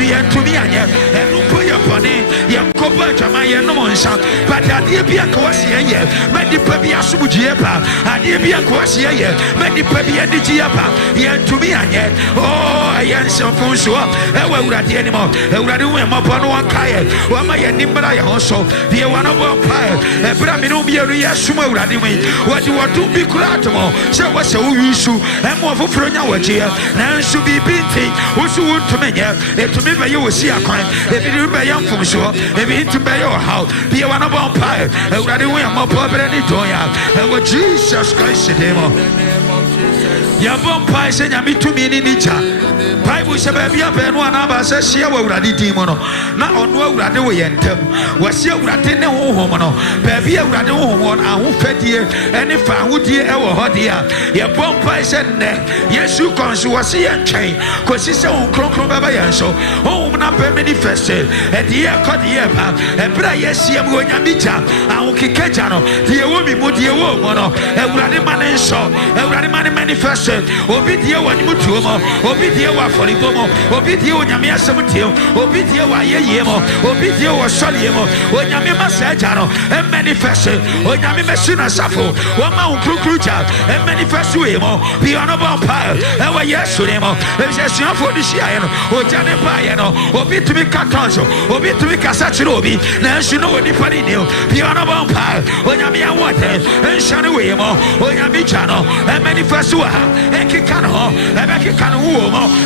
nanso yɛntumi anyɛ ɛno mpo yɛ bɔne yɛnkɔbɔ adwama yɛnom nsa but adeɛ bi anka wɔseɛ yɛ ma nnipa bi asomdwoeɛ ba adeɛ bi anka wɔseɛ yɛ ma nnipa bi anigyeɛ ba yɛntumi anyɛ ɛyɛ nsɛmfo nsoɔ ɛwɔ awurade anim awurade wo yɛmmɔbɔ no wɔnkaeɛ wɔma yɛni mmara yɛ ho so deɛ wɔno bɔ mpaeɛ ɛberɛ a mene mmienu yɛsom awurade mu yi wɔde wɔdom bi koraa to mɔ sɛ wɔsɛ wowi su ɛma ɔfoforɔ nya wɔgyeɛ nanso biribi nti wo so wontumi nyɛ ɛtumi bɛyɛ wɔ si akwan ɛbidi bɛyɛ mfomsoɔ ɛbi ntumi bɛyɛ ɔhaw deɛ wɔno bɔ mpaeɛ awurade wo yɛmmɔbɔ berɛ ne dɔn a ɛwɔ Jesus Christ din mu yɛbɔ mpaeɛ sɛ nyame tumi ne ne gya Bible says, "Baby, I been one of us. She will ready demon. Now on what we are doing, was she ready no woman? Baby, I ready one. I won't fed here. And if I would hear our hot here, your bomb said, yes, you can. So was she and chain? Because she's on Cronco Babayan. So, oh, not manifested. And the year cut the year, and but yes, she am going to meet her. I will kick it. The woman would dear woman. And we are the man and so, and we are the man manifested. Obi dear one, you to Obi dear one for the woman. Obi dear one, Yamia Samutil. Obi dear one, Yemo. Obi dear was Soliemo. When Yamima Sajano, and manifested. When Yamima Suna Safo, one mount Kruja, and manifested. Be honorable pile. And what yes to them. There's a son for the Shiano, or Janet Bayano, Obi to be Catonso, Obi to be Casachirobi. Now she know what the funny new. Be honorable pile. When Yamia water, and Shanawemo, or Yamichano, and manifested. And Kikano, and Bekikano,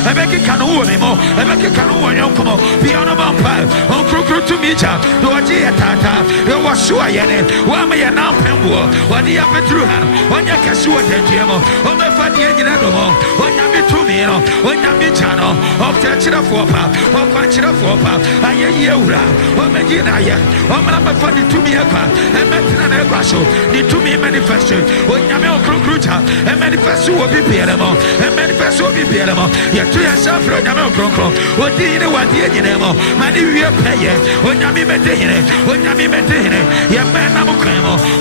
and Bekikano, and Bekikano, and Yokomo. Be honorable pile. On Kruku to meet her. Do a dear Tata. There was Suayan. Why may I now Pembo? What the upper through her? When you can sue the Gemo, on the Fadi Animo, when you to me, when you meet Chano, of Tachira Fopa, or Quachira Fopa, Ayura, or Medinaya, or Mama Fadi to me, and Metina Equaso, the to me manifested, when Yamel Krukuta, and manifesto will be Pieramo, and manifesto will be Pieramo, yet to yourself, Yamel Kronko, what do you know what the Enemo, Mani Pay, when Yami Medine, when Yami Medine, Yamanamo,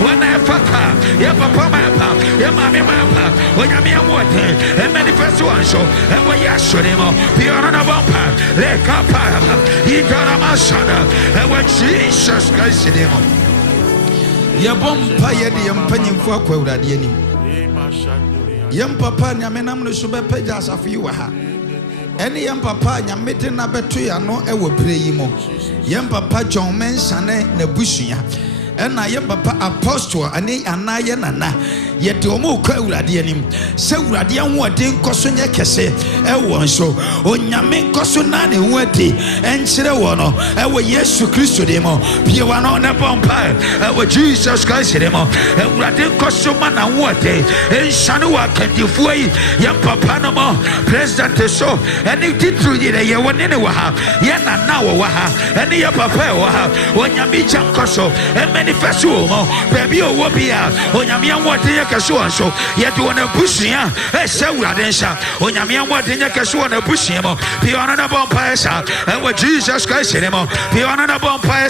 when I fuck her, Yapapa, Yamami Mapa, when Yami water, and manifesto so, and when Yashodemo, Piana Bumpa, Lekapa, Ikaramashana, and when Jesus Christ in him. Yabompa Yadiam Penning for Quadiani. Yam Papa Yamenam Subepe Jas of you. Any Yam Papa Yamitin Abetuya no ever pray mo. Yam Papa John Mensane Nebushia. And I am Papa Apostle and Anaya Nana. Yet the Omo Kawadianim. So Radian Wadin Cosunya Kese, Ewan so, O Yamin Cosunani Wati, and Chirewano, Ewa Yesu Christo demo, Piano Napompa, Ewa Jesus Christ demo, and Radin Cosumana Wate, and Shanua Kandifui, Yam Papanamo, President so, and it did through the Yawanewaha, Yana Nawaha, and the Papa Waha, when Yamichan Coso, and manifesto, Baby Wabia, when Yamian Wate. So yet you want a bushia, a Sawadensha, when Yamian Watina Casuan a bushimo, Piana Bompire, and what Jesus Christ in him, Piana Bompire,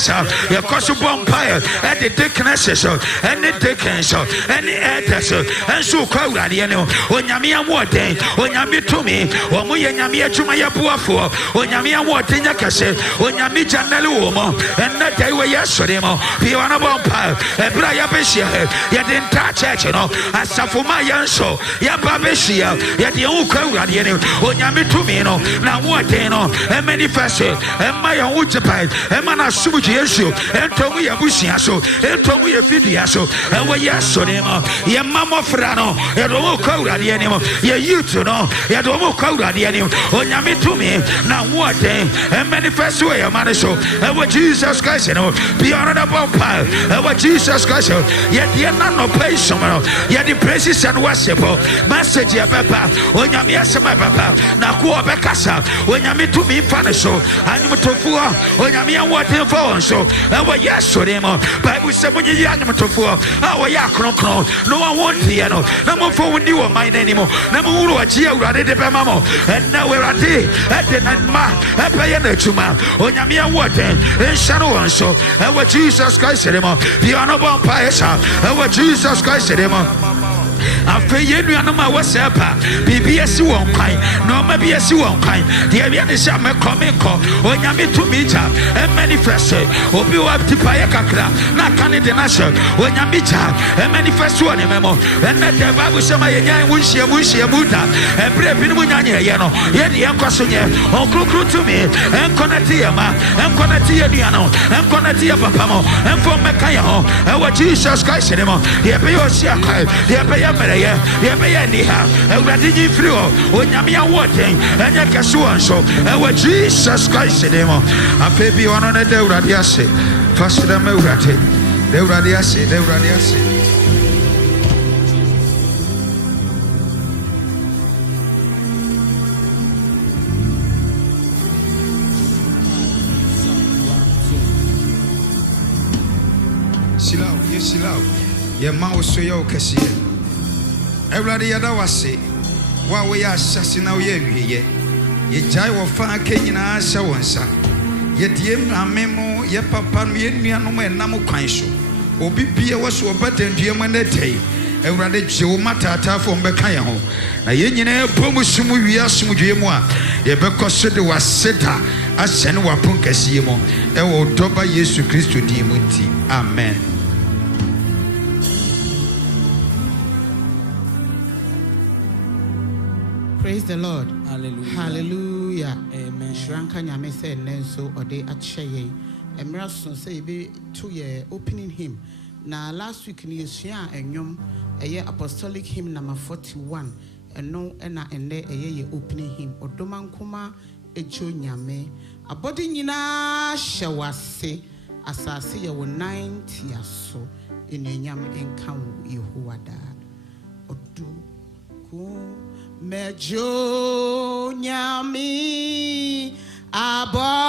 your Cosu Bompire, and the Dicknesses, and the Dickens, and the Editors, and so Kawadiano, when Yamian Wate, when Yami to me, or Muyamia to my Apuafo, when Yamian Watina Casse, when Yamija Naluomo, and that day were yesterday, Piana Bompire, and Brian Bessia, yet in touch, you know. Asafuma yanso ya babeshia ya de unka urade ne onyame tumi no na wote no e manifest e ma ya wujepai e ma na sumuji yesu entomu ya busia so entomu ya fidua so e wo yeso ne mo ye mamofra no e do unka urade ne mo ye youth no ye do unka urade ne onyame tumi na wote e manifest we ya man so e wo Jesus Christ no be another bompa e wo Jesus Christ ye de na no pay so ya the praises and worship message ya papa onyame asema papa na ko obekasa onyame to me fa so anyimtofo onyame anwoten fa won so e wo yeso dem bible say munyi anyimtofo a wo ya kronkron no one want here no na mo fo woni wo man animo na mo wuro achi awurade de be mamo and na we rade at the ma e peye na tuma onyame anwoten enshano won so e wo Jesus Christ dem be honorable paisa e wo Jesus Christ dem Afe yenu anoma wasepa. BBS won kwan. No ma BBS won kwan. The area is a mekomeko. Onyame to meet and manifest. Obi wa tipaye kakra. Na kane de nasho. Onyame cha and manifest one memo. And the Bible say my yan wunshia muta. E brevi no nyanya ye no. Ye de enkoso nye. Okrokro to me. En konati ma. En konati ye nuano. En konati ye papa mo. En fo meka ye ho. E wa Jesus Christ ne mo. Ye be yo sia kai. Ye be ye mere ye. Ye be ye ni ha. E wrade nyi firi o. Onyame awoden. Enya keso anso. E wa Jesus Christ ne mo. Afi bi ono ne de wrade ase. Fasida me wrade. De wrade ase. De wrade ase. Silaw ye ma oso ye okese ewrade yada wase wa we ya asase na we awiye ye jai wo fa ka nyina hye wonsa ye die amemo ye papa no ye nuanom enam kwan so obi bie wo so obadandue mo na tei ewrade je wo matata fo mbeka ye ho na ye nyina bomusum wi asomdwe mu a ye bekoso de waseda asene wapon kasiye mo e wo doba Yesu Kristo di mu nti amen. Praise the Lord. Hallelujah. Hallelujah. Amen. Shranka nyame say nenso ode akyeye. Emra so say be 2 year opening hymn. Na last week ni yesua enwom eye apostolic hymn number 41. Eno na ende eye opening hymn. Odomankoma echo nyame. Abodi nyina hyewase asase ye wo 90 aso enyam enka wo Yehowa da. Odu ku Mejo nyami abodini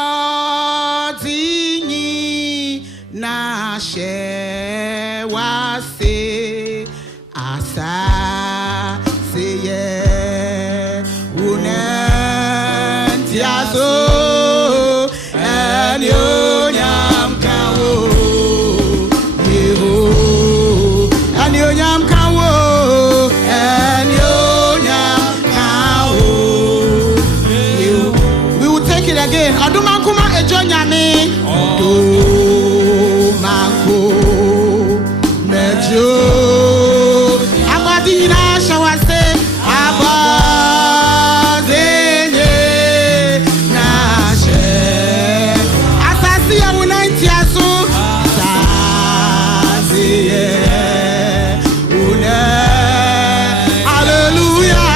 na she wase asa seye unentiaso enyo nyam kawo yeho enyo nyam kawo again, Adumankuma Ejonyame, Adumanko Mejo, Abadina Shawase, Abazenye Nashe, Asasi Awunanti Asu, Asasiye Une, Hallelujah.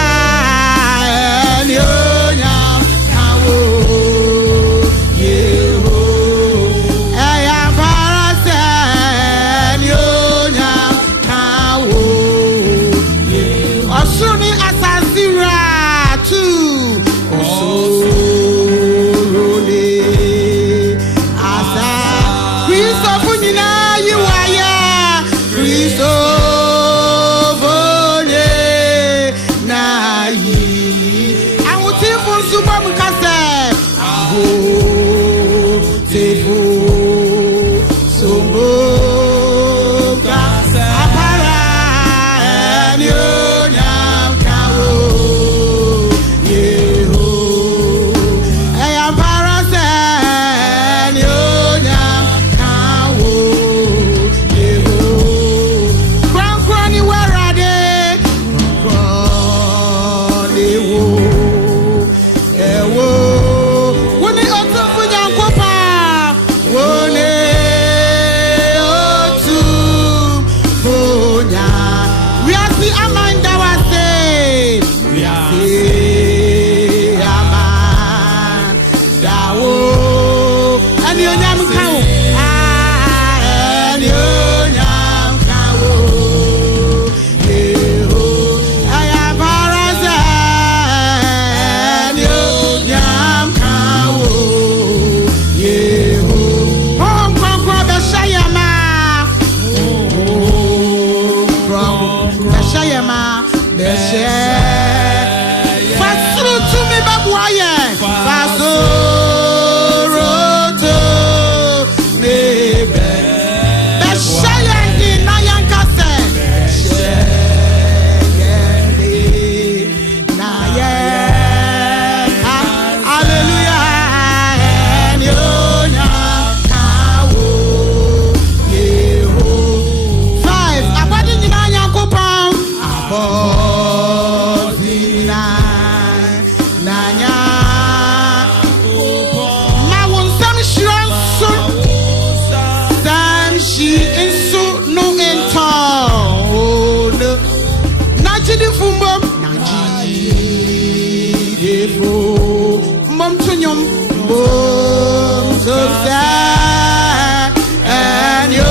boom so sad and yo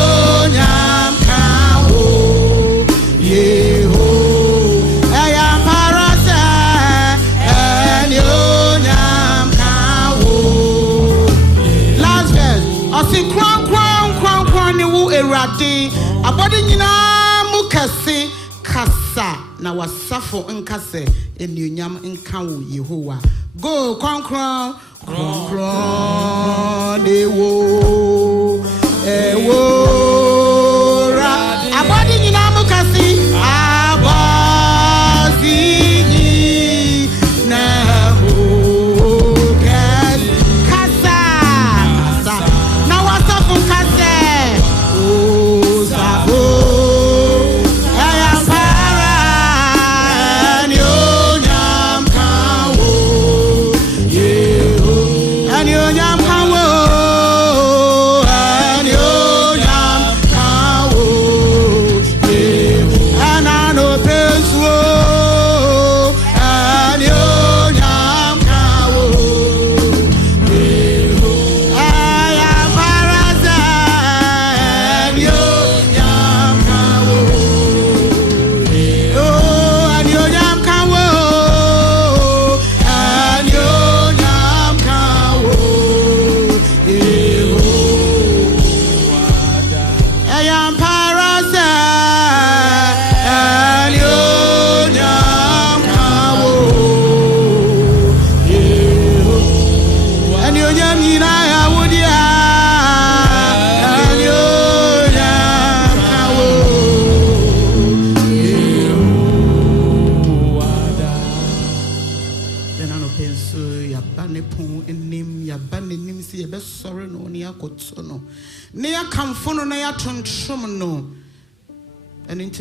nyam kawo yeho ayam parasa and yo nyam kawo. Last verse osi kwan ni wu erade abode nyina mukase kasa na wasafo nkase enunyam nkawo Yehowa. Go kron ewo ra abodi nyina mukasi abozi na mukasi kasa na wasafo kase o safo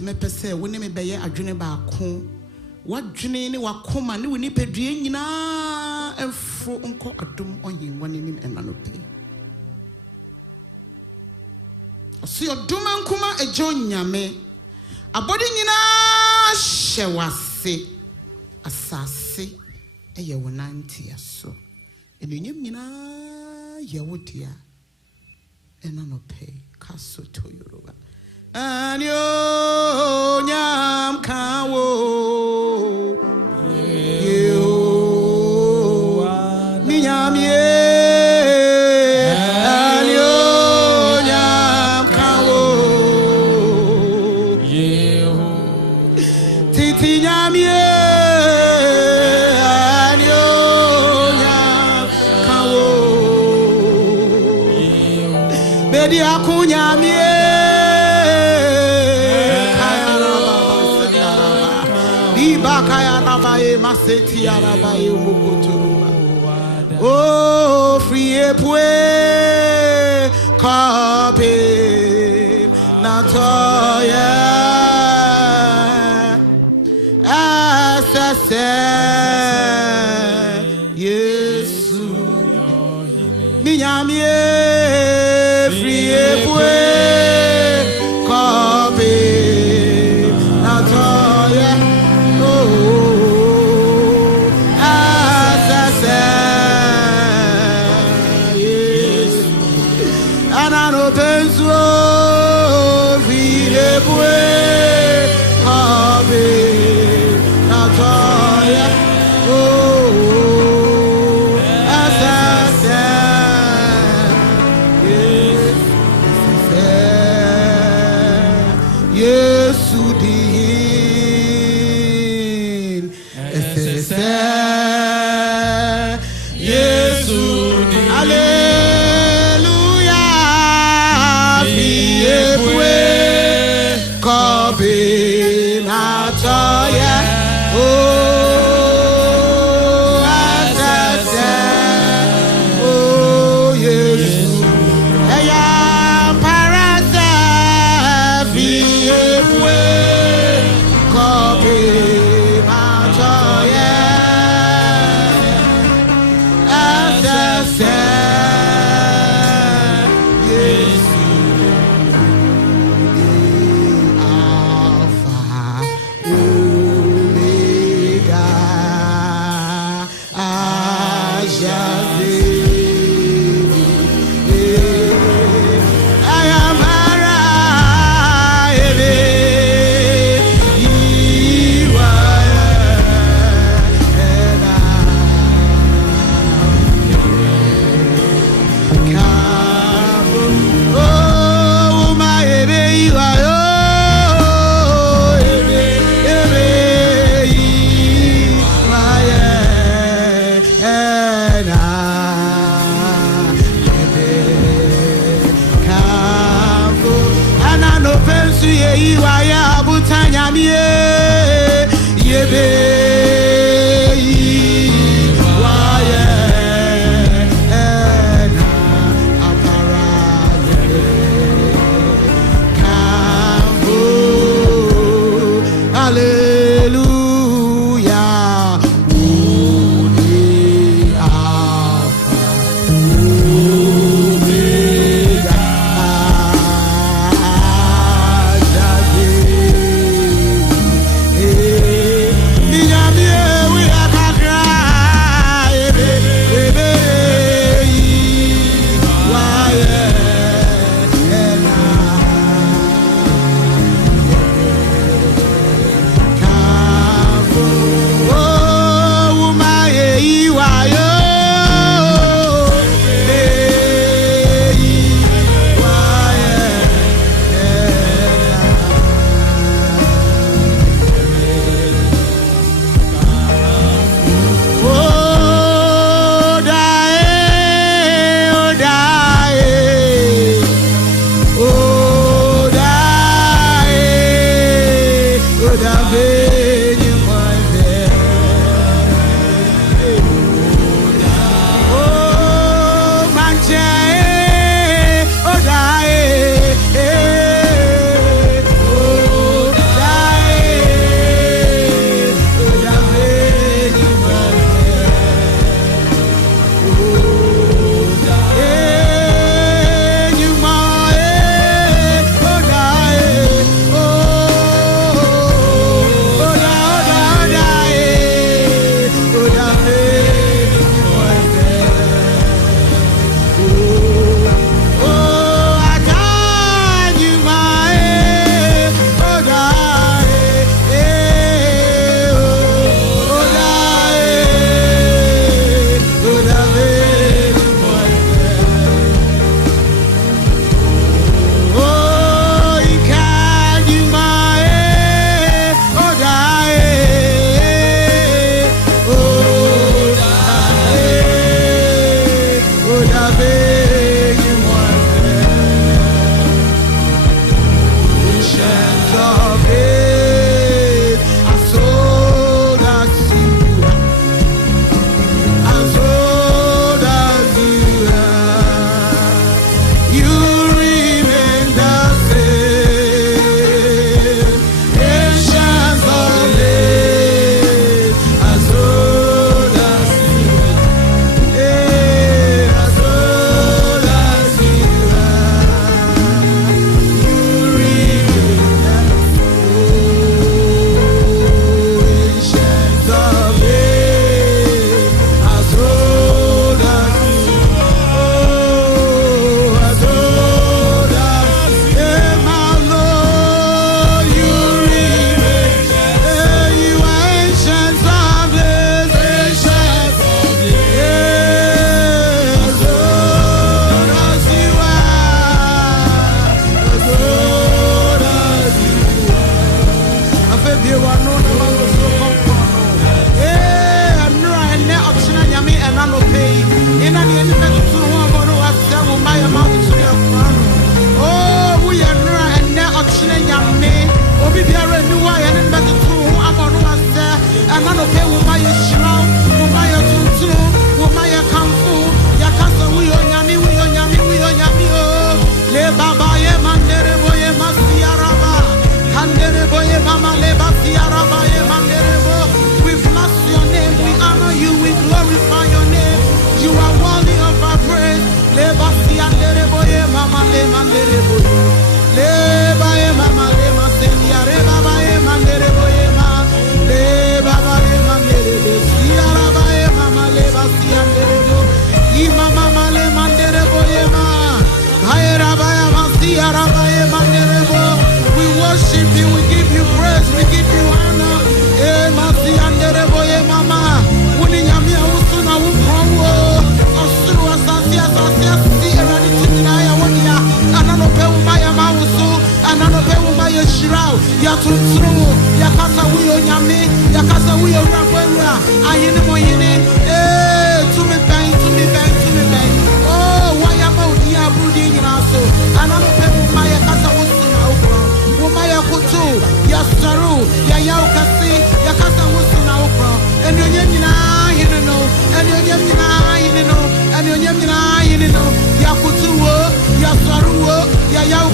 me pese woni me beye adwene ba ko wadwene ne wakoma ne woni pedue nyina enfo nko adom oyin wanenim enanope osi odoma nkoma ejo nyame abode nyina hyewase asase eye wonante aso enunyam nyina yewodia enanope kaso to yoruba and yo nyam kawo yo mi nyam ye and yo nyam kawo yo titi nyam ye and yo nyam kawo bedi aku nyam ye Maseti arabaye umukotoruma oh free pwe kape natoya asase Yesu minyamie free pwe kape natoya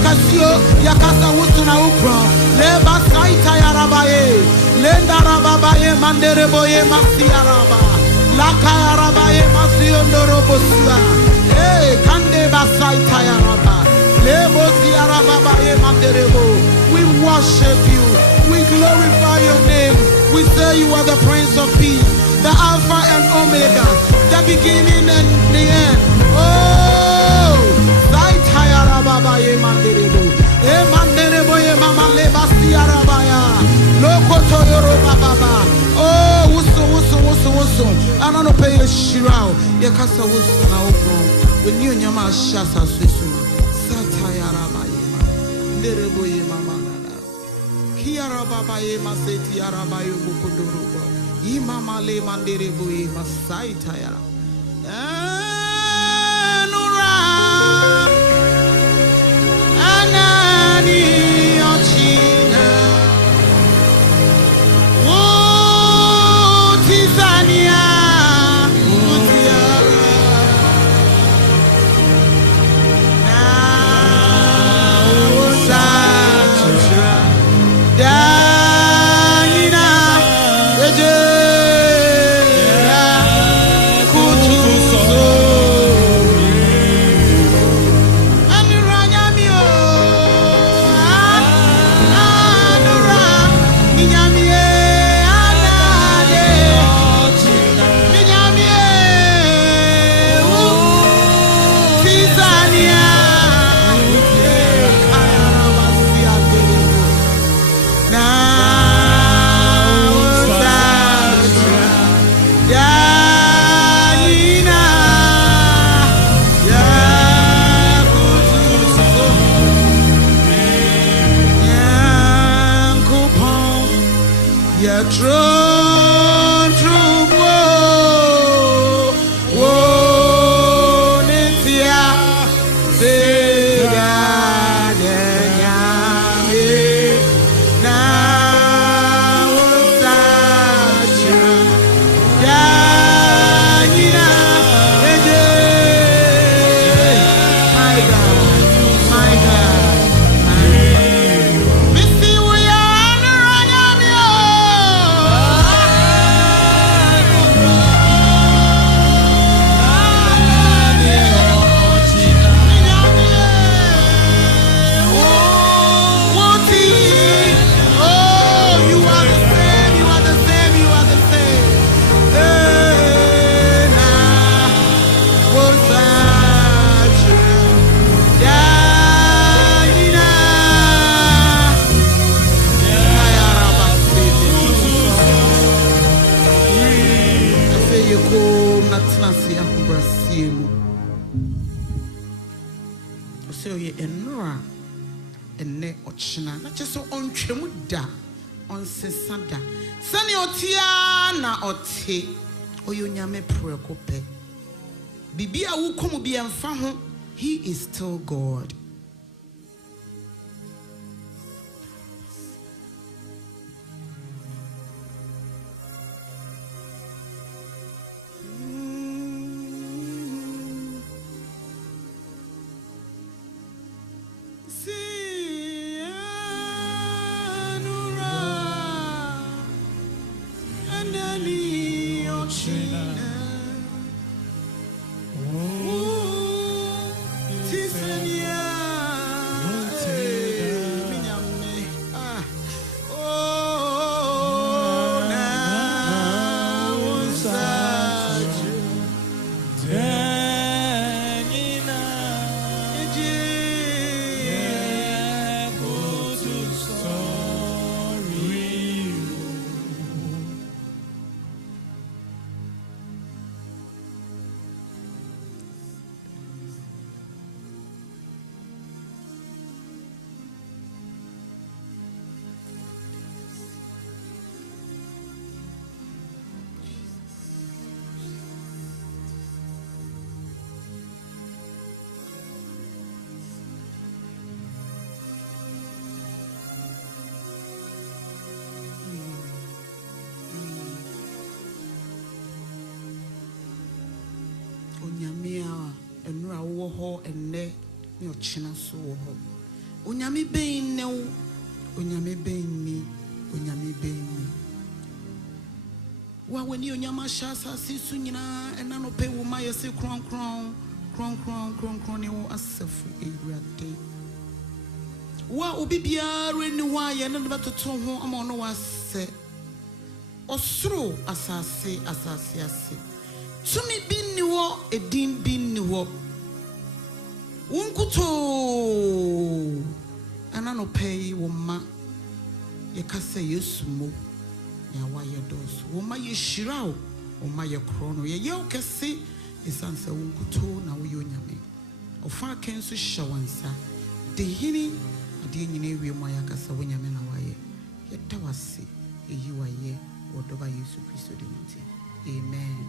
Yakasio, Yakasa Wustuna Upro, Leba Saita Yarabaye, Lenda Rababaye, Mandereboye, Masiaraba, Laka Yarabaye, Masio Norobosua, Hey, Kande Basaita Yaraba, Lebo Siarabaye, Manderebo. We worship you, we glorify your name, we say you are the Prince of Peace, the Alpha and Omega, the beginning and the end. Oh, Saitaya Rababa ye manderebo, e manderebo ye mama le basi arabaya, loko toyoro baba. Oh, wuso. I don't pay a shirao. Ye kasa wuso na opro. When you nyama shasa susuma, Sataya Rabaya, nderebo ye mama nana. Kiara baba ye maseti arabayo bukundoro. Imama le manderebo ye masaitaya. He is still God. Onyame ben ne wo. Onyame ben ni. Onyame ben ni. Wa weni onyama shasa sisu nyina ena no pe wo ma yese kron ne wo asafu ewurade. Wa obi biara ni wa ye ne betoto ho ama no wase. Osuro asase ase. Tumi bin ni wo edin bin ni wo. Unkuto ana no pe wo ma ye kasa Yesu mo. Ya wa ye dos wo ma ye shirao wo ma ye krono ye okese esanse wo nkuto na wo yonyame ofa kenso shawansa de hini ade nyina ewie mo ya kasa wo nyame na wa ye tawase eyi wa ye wo doba Yesu Kristo de nti amen.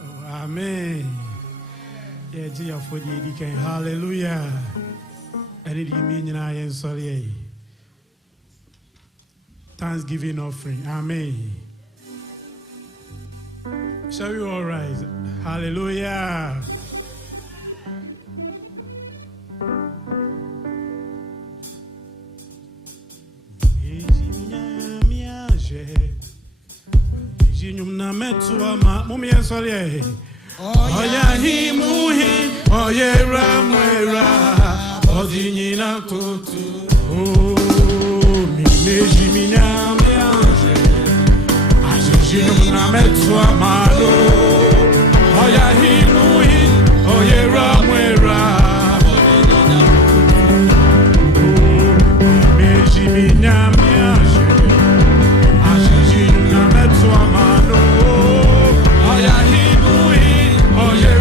Oh, amen. Yeah, dear for the hallelujah. I did mean I am sorry. Thanksgiving offering. Amen. Shall we all rise? Hallelujah. Oh yeah, he muhi, oh yeah, ramwera, odinina kutu, oh mi meji minyami anje, ajiji na metu amado, oh yeah, he muhi, oh yeah, ramwera, oh mi meji minyami anje, ajiji na metu amado, oh yeah, he muhi. Oh, yeah,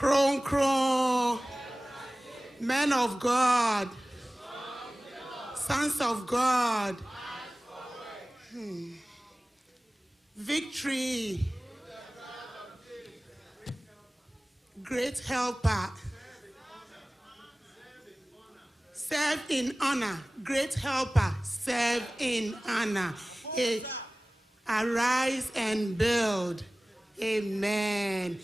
Kron kron. Men of God. Sons of God. Victory. Great helper. Serve in honor. Great helper. Serve in honor. Arise and build. Amen.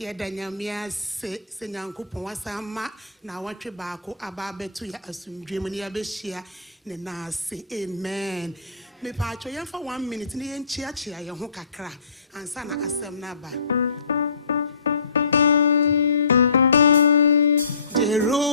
Yedanyamia se nyankopon wasama na watwe baako ababeto ya asumdwem ne yabehia ne na ase. Amen. Me pa atwo yemfa 1 minute ne yenchiachia ye ho kakra ansa na asem na ba. Jeru